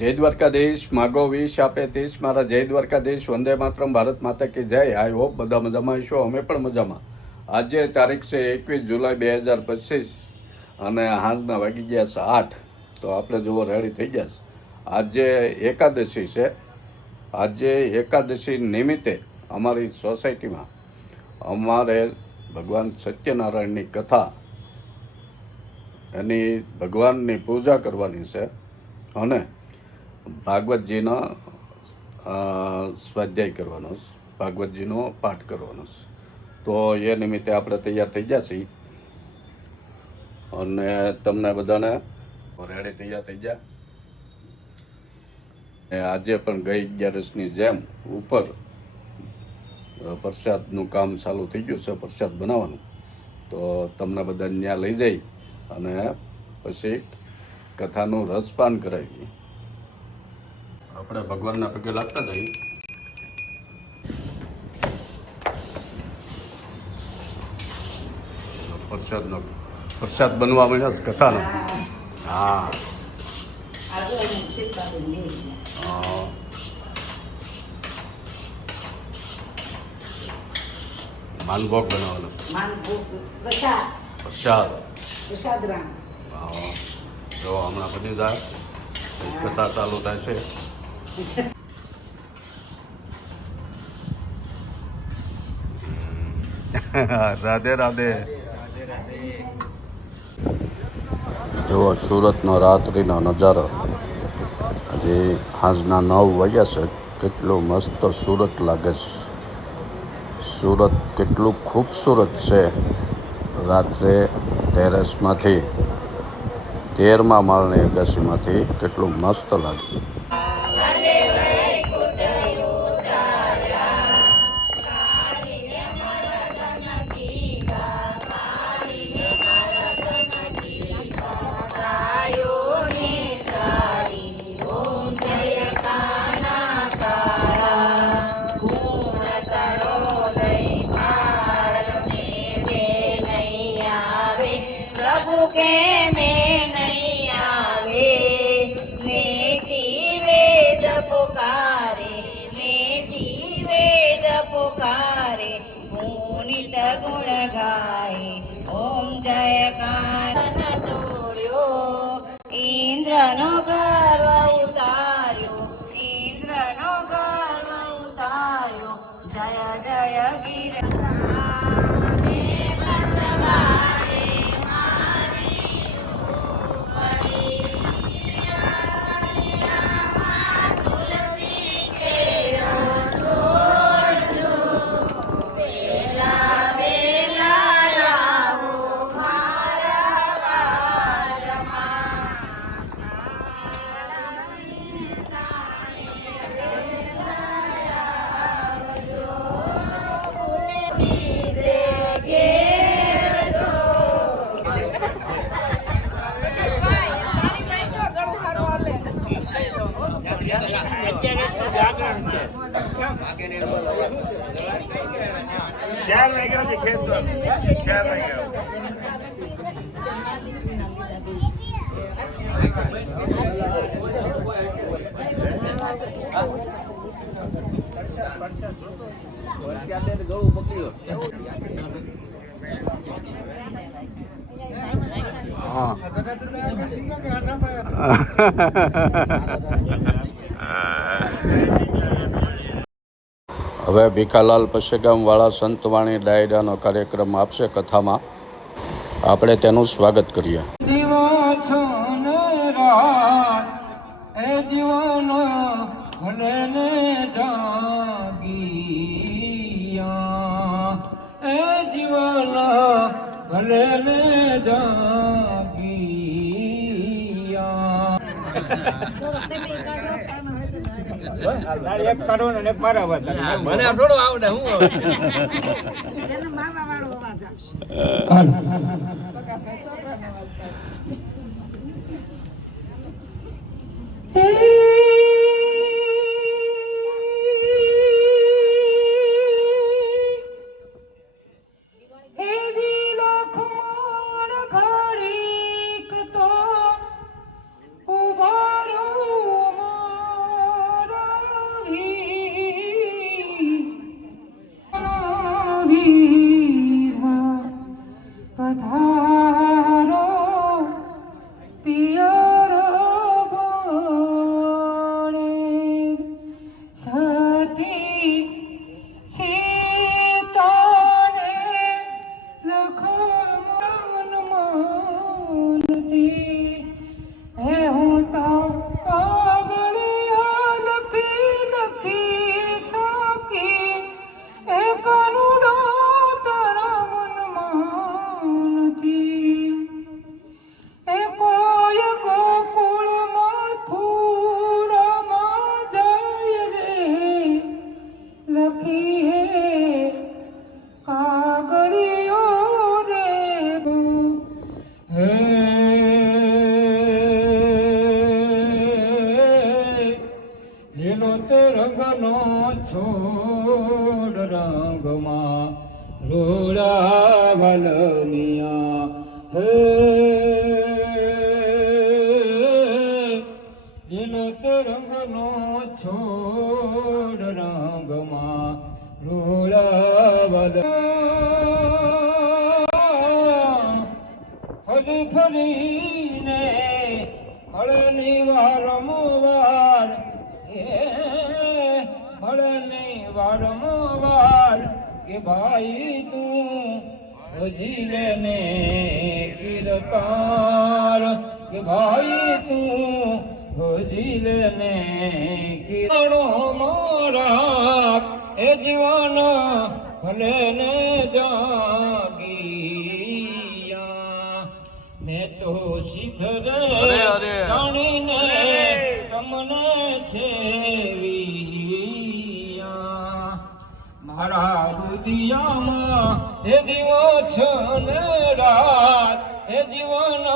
જય દ્વારકાધીશ, માગો વીસ આપે 30, મારા જય દ્વારકાધીશ, વંદે માતરમ, ભારત માતા કી જય. આઈ હોપ બધા મજામાં હશો, અમે પણ મજામાં. આજે તારીખ છે 21 જુલાઈ 2025 અને સાંજના વાગી ગયા છે 8. તો આપણે જુઓ રેડી થઈ ગયા છે. આજે એકાદશી છે. આજે એકાદશી નિમિત્તે અમારી સોસાયટીમાં અમારે ભગવાન સત્યનારાયણની કથા, એની ભગવાનની પૂજા કરવાની છે અને ભાગવતજીનો સ્વાધ્યાય કરવાનો છે, ભાગવતજીનો પાઠ કરવાનો છે. તો એ નિમિત્તે આપણે તૈયાર થઈ ગયા છીએ અને તમને બધાને રેડી તૈયાર થઈ ગયા. આજે પણ ગઈ 11ની જેમ ઉપર પ્રસાદનું કામ ચાલુ થઈ ગયું છે, પ્રસાદ બનાવવાનું. તો તમને બધા ત્યાં લઈ જઈ અને પછી કથાનું રસપાન કરાવીએ. આપણે ભગવાનના પગે લાગતા જઈએ. પ્રસાદ બનવા મળ્યા છે કથાનો. હા, માનભોગ બનાવવાનો. પ્રસાદ જો હમણાં બની જાય, કથા ચાલુ થશે. રાધે રાધે. જુઓ સુરતનો રાત્રિનો નજારો. હજી સાંજના 9 વાગ્યા છે. કેટલું મસ્ત સુરત લાગે છે. સુરત કેટલું ખૂબસૂરત છે. રાત્રે ટેરેસમાંથી 13મા માળની અગાસીમાંથી કેટલું મસ્ત લાગે. के में नहीं आवे नेति वेद पुकारे, नेति वेद पुकारे, पुनित गुण गाए ओम जयकार तोड़्यो इंद्रनो गर्व उतार्यो, इंद्रनो गर्व उतार्यो, जय जय गिर હવે ભીખાલાલ પશેગામવાળા સંતવાણી ડાયરાનો કાર્યક્રમ આપશે કથામાં. આપણે તેનું સ્વાગત કરીએ. એક કાઢો ને એક મારા વાત મને થોડું આવડે. હું મામા વાળો અવાજ આવશે. ઉભારો લીલો તે રંગનો છોડ રંગમાં રોડા વલમિયા હે લીલો તે રંગનો છોડ રંગમાં રોડા વલ ફરી ફરીને મળની વારંવાર મળની વારંવાર કે ભાઈ તું હજી લેને કીર્તાર કે ભાઈ તું હજી લેને કીર્તનો મારા એ જીવન ભલે ને જાગીયા મેં તો શીખરે જાણીને તમને છેવિયા મારા રુદિયામાં એ દિવસ ને રાત એ જીવન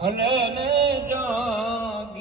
ભલે ને જાગીયા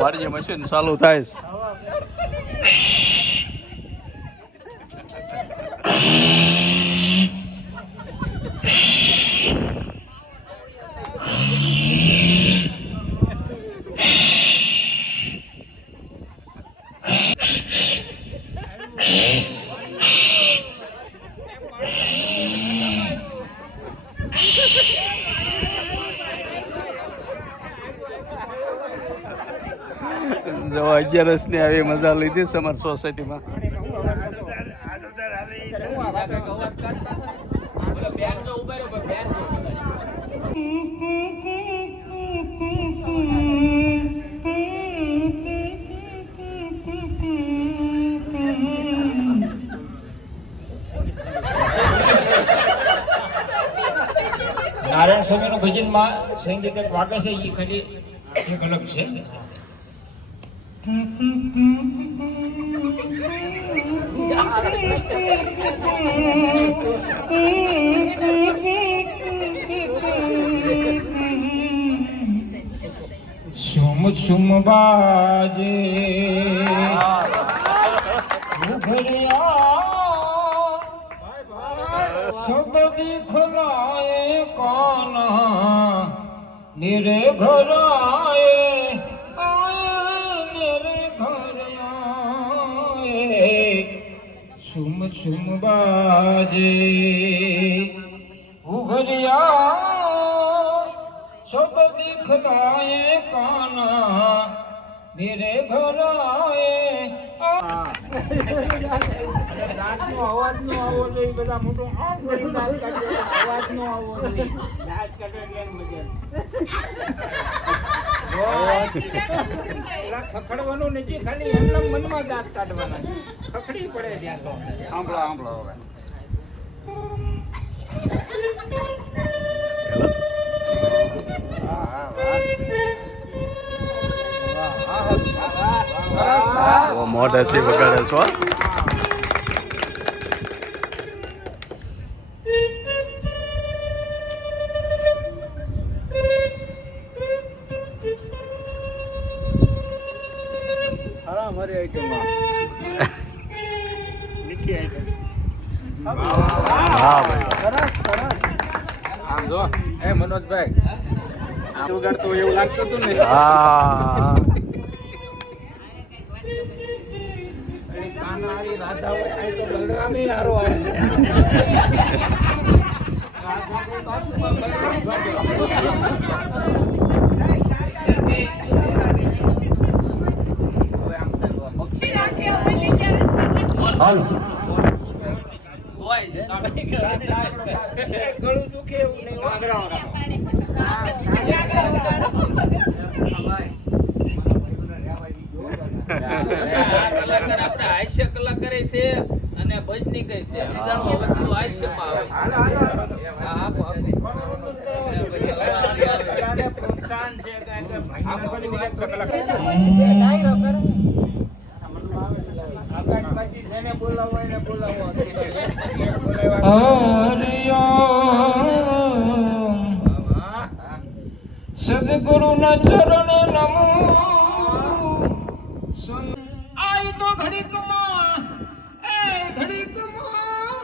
મારી મશીન ચાલુ થાય છે. જો 11 ની આવી મજા લીધી છે અમારી સોસાયટીમાં. નારાયણ સ્વામીનું ભજનમાં સંગીત એક વાગે છે એ ખાલી એક અલગ છે. સુમ સુમ બાજે सब दिखलाए कान्हा मेरे घर आए मेरे घर आए सुम सुम बाजे उभरिया सब दिखलाए कान्हा मेरे घर आए દાંતનો અવાજ નો આવવો જોઈએ. બધા મોટો આમ કરી દાંત કાઢે, અવાજ નો આવવો જોઈએ. દાંત કાઢે એટલે ખખડવાનું નથી, ખાલી એમના મનમાં દાંત કાઢવાના. ખખડી પડે ત્યાં તો. સાંભળો સાંભળો હવે. મોઢેથી વગાડે છો. હા ભાઈ સરસ સરસ. આમ જો એ મનોજભાઈ આમ વગાડતું એવું લાગતું હતું ને. હા કાનારી રાધા હોય આ તો બલરામે હારો આવે. હાલ ગળું દુખે એવું નહીં. હાસ્ય કલાકાર છે અને ભજની કઈ છે હાસ્યમાં આવે. આકાશમાંથી જેને બોલાવવા એને બોલાવો બોલાવ્યા હરિઓમ સદગુરુના ચરણ નમો આઈ તો ઘડીકમાં એ ઘડીકમાં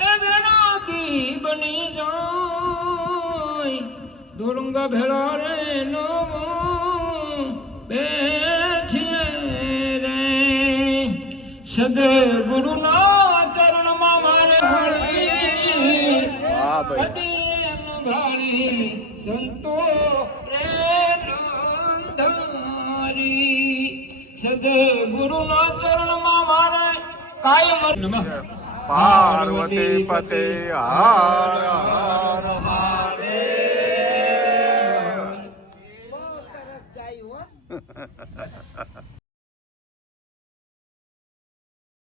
એ વેરાગી બની જાય દુર્ંગ ભેળા રે નમો બેઠીએ રે સદગુરુના ચરણમાં મારે હળી વાહ ભાઈ કદીમ ભાળી સંતો રે નંધારી સદગુરુના ચરણમાં મારે કાયમ નમઃ પાર્વતી પતે હર હર મહાદેવ બહુ સરસ ગાયું હો